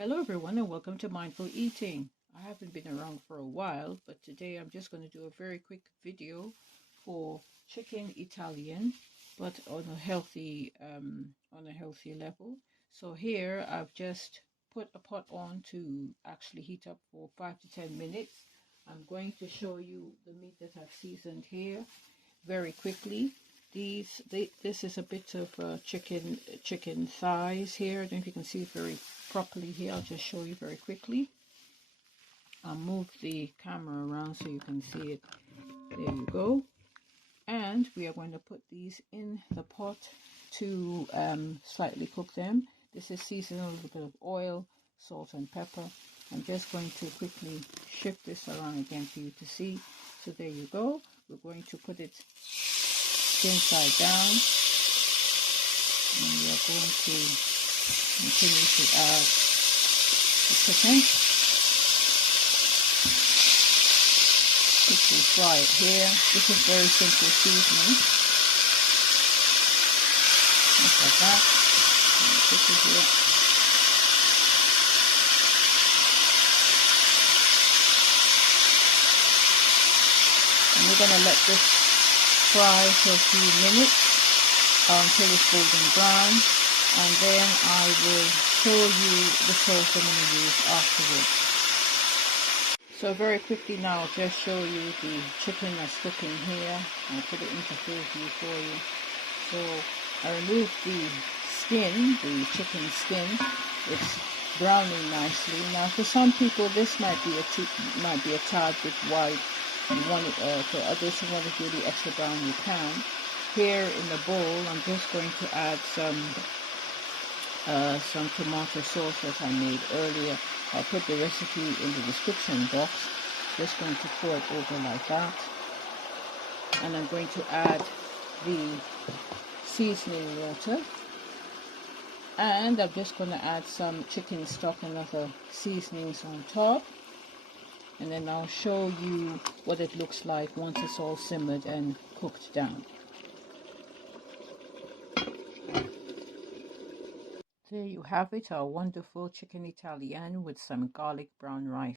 Hello everyone and welcome to Mindful Eating. I haven't been around for a while, but today I'm just going to do a very quick video for chicken Italian, but on a healthy level. So here I've just put a pot on to actually heat up for 5 to 10 minutes. I'm going to show you the meat that I've seasoned here very quickly. This is a bit of chicken thighs here. I don't know if you can see it very properly here. I'll just show you very quickly. I'll move the camera around so you can see it. There you go. And we are going to put these in the pot to slightly cook them. This is seasoned with a little bit of oil, salt and pepper. I'm just going to quickly shift this around again for you to see. So there you go. We're going to put it inside down, and we are going to continue to add the chicken. Quickly fry it here. This is very simple seasoning, just like that. Put it here. And we're going to let this fry for a few minutes until it's golden brown, and then I will show you the sauce I'm going to use afterwards. So very quickly now, I'll just show you the chicken that's cooking here. I'll put it into full view for you. So I removed the skin, the chicken skin. It's browning nicely. Now for some people this might be a tad bit white. For others who want it really extra brown, you can. Here in the bowl, I'm just going to add some tomato sauce that I made earlier. I'll put the recipe in the description box. Just going to pour it over like that. And I'm going to add the seasoning water. And I'm just going to add some chicken stock and other seasonings on top. And then I'll show you what it looks like once it's all simmered and cooked down. There you have it, our wonderful chicken Italian with some garlic brown rice.